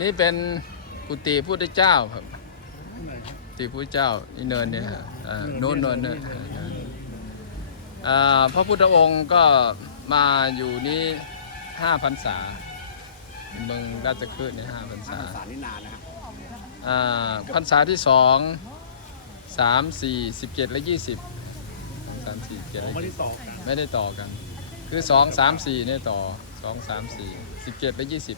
นี่เป็นกุฏิพุทธเจ้าครับกุฏิพุทธเจ้านี่เนินเนี่ยฮะอ่าโน่นเนินเนี่ยอ่าพระพุทธองค์ก็มาอยู่นี่ห้าพรรษา เมืองราชคฤห์เนี่ยห้าพรรษาสารนี่นานนะครับอ่าพรรษาที่สองสามสี่สิบเจ็ดและยี่สิบสามสี่เจ็ดผมไม่ได้ต่อกันไม่ได้ต่อกัน คือสองสามสี่เนี่ยต่อสองสามสี่สิบเจ็ดและยี่สิบ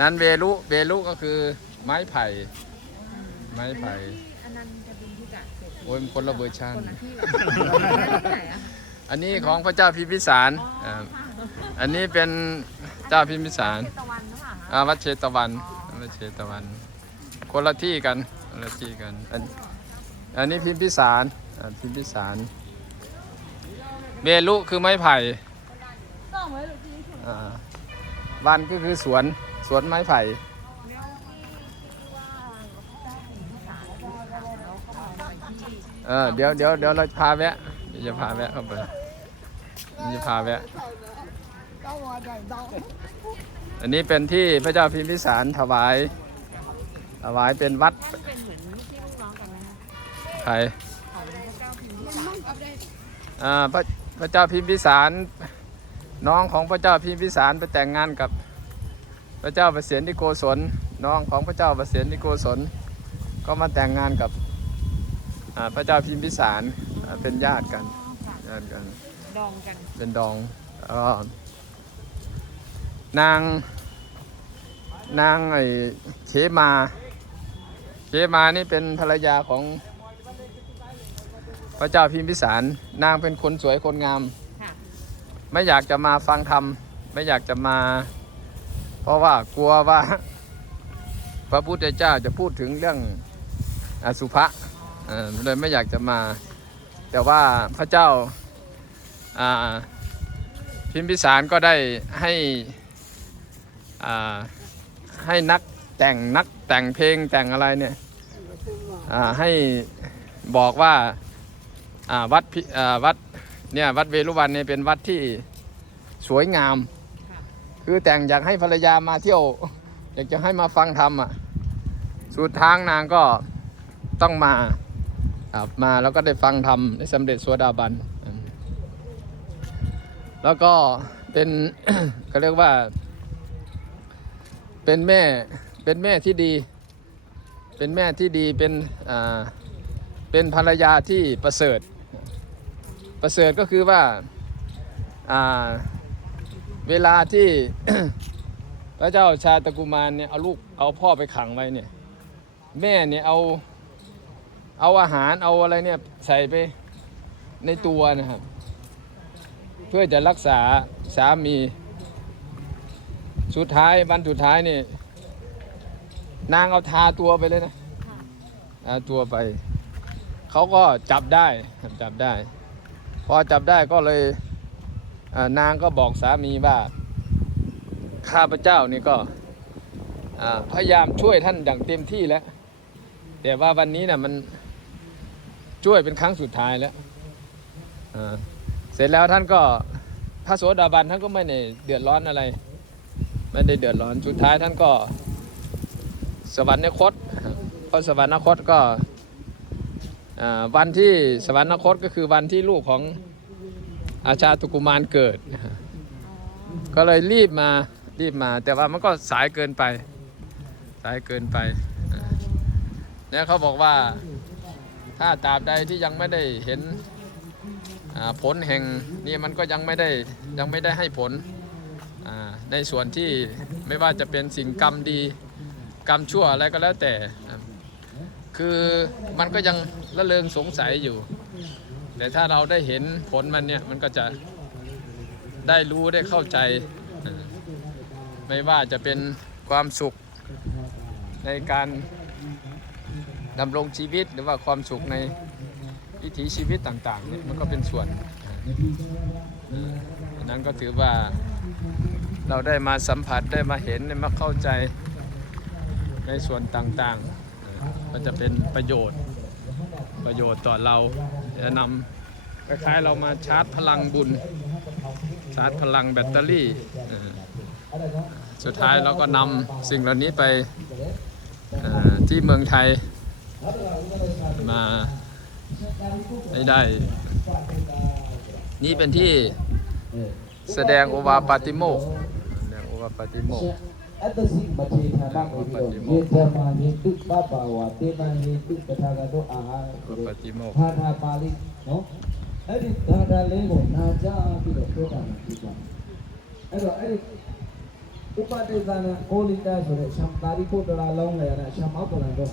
นั้นเวลุเวลุก็คือไม้ไผ่ ไม้ไผ่อันนั้นจะบินที่กะเสร็จโอ้ยมันคนละเวอร์ชันคนละที่แบบไหนอะอันนี้ของพระเจ้าพิมพิสารอ่าอันนี้เป็น เจ้าพิมพิสารเทตะวันหรือเปล่าคะอ่าวัดเชตวันวัดเชตวัน คนละที่กันคนละที่กันอันอันนี้พิมพิสารอ่าพิมพิสารเวลุคือไม้ไผ่ต้องไว้หรือที่ถูกอ่าวันก็คือสวนสวนไม้ไผ่แล้วที่ว่าได้ที่ศาลแล้วเขาบอกไปที่เออเดี๋ยวเดี๋ยวเดี๋ยวเราพาแวะเดี๋ยวจะพาแวะเข้าไปเดี๋ยวจะพาแวะ อันนี้เป็นที่พระเจ้าพิมพิสารถวายถวายเป็นวัดเป็นเหมือนที่ลูกน้องกันไหมคะใครของพระเจ้าพิมพิสารอ่าพระพระเจ้าพิมพิสารน้องของพระเจ้าพิมพิสารไปแต่งงานกับพระเจ้าประเสียนที่โกศลน้องของพระเจ้าประเสียนที่โกศลก็มาแต่งงานกับอ่าพระเจ้าพิมพิสารอ่าเป็นญาติกันญาติกัน ดองกัน เป็นดองแล้วก็ นาง นางไอ้เขมาเขมานี่เป็นภรรยาของพระเจ้าพิมพิสาร นางเป็นคนสวยคนงามค่ะไม่อยากจะมาฟังธรรม ไม่อยากจะมา เพราะว่ากลัวว่า พระพุทธเจ้าจะพูดถึงเรื่องอสุภะเอ่อเลยไม่อยากจะมา แต่ว่าพระเจ้าอ่าพิมพิสารก็ได้ให้อ่า ให้นักแต่งนักแต่งเพลงแต่งอะไรเนี่ยให้บอกว่าวัดวัดเนี่ยวัดเวรุวันเนี่ยเป็นวัดที่สวยงาม คือแต่งอยากให้ภรรยามาเที่ยว อยากจะให้มาฟังธรรมอะสุดทางนางก็ต้องมาครับมาแล้วก็ได้ฟังธรรมได้สำเร็จสวดาบัน แล้วก็เป็นเขาเรียกว่า เป็นแม่เป็นแม่ที่ดี เป็นแม่ที่ดีเป็นอ่าเป็นภรรยาที่ประเสริฐ ประเสริฐก็คือว่าอ่าเวลาที่พระเจ้าชาตกุมารเนี่ยเอาลูกเอาพ่อไปขังไว้เนี่ยแม่เนี่ยเอาเอาอาหารเอาอะไรเนี่ยใส่ไปในตัวนะครับ เพื่อจะรักษาสามี สุดท้ายวันสุดท้ายนี่ นางเอาทาตัวไปเลยนะทาตัวไป เขาก็จับได้ครับจับได้ พอจับได้ก็เลยอ่านางก็บอกสามีว่า ข้าพเจ้านี่ก็อ่าพยายามช่วยท่านอย่างเต็มที่แล้ว แต่ว่าวันนี้นะ่ะมันช่วยเป็นครั้งสุดท้ายแล้วอ่าเสร็จแล้วท่านก็พระโสดาบันท่านก็ไม่ได้เดือดร้อนอะไร ไม่ได้เดือดร้อนสุดท้ายท่านก็ สวรรคตพอสวรรคตก็วันที่สวรรคตก็คือวันที่ลูกของอาชาตุกุมารเกิด ก็เลยรีบมารีบมา แต่ว่ามันก็สายเกินไป สายเกินไปเนี่ยเขาบอกว่าถ้าตราบใดที่ยังไม่ได้เห็นผลแห่งนี่มันก็ยังไม่ได้ยังไม่ได้ให้ผล ในส่วนที่ไม่ว่าจะเป็นสิ่งกรรมดีกรรมชั่วอะไรก็แล้วแต่ คือมันก็ยังละเลงสงสัยอยู่ แต่ถ้าเราได้เห็นผลมันเนี่ยมันก็จะได้รู้ได้เข้าใจ ไม่ว่าจะเป็นความสุขในการดำรงชีวิตหรือว่าความสุขในวิถีชีวิตต่างๆเนี่ยมันก็เป็นส่วน อันนั้นก็ถือว่าเราได้มาสัมผัสได้มาเห็นได้มาเข้าใจในส่วนต่างๆ ก็จะเป็นประโยชน์ประโยชน์ต่อเราจะนำคล้ายๆเรามาชาร์จพลังบุญ ชาร์จพลังแบตเตอรี่ สุดท้ายเราก็นำสิ่งเหล่านี้ไปที่เมืองไทยมาให้ได้ นี่เป็นที่แสดงโอวาปาติโมกข์แสดงโอวาปาติโมกข์ အတ္တစီမချေထာဘကိုပြီးတော့ယေတမဟိတုပပဝါတေမဟိတုတထာဂတောအာဟာ โอวาปาติโมกข์ ဘာသာပါဠိနော်အဲ့ဒီဘာသာလေးကိုနာကြားပြီးတော့ပြောတာဖြစ်ပါအဲ့တော့အဲ့ဒီဥပဒေသနာကိုလိတာဆိုတဲ့ရှမ်တာရီကိုတရာလုံးလည်းရတာရှမ်မောက်ပလန်တော့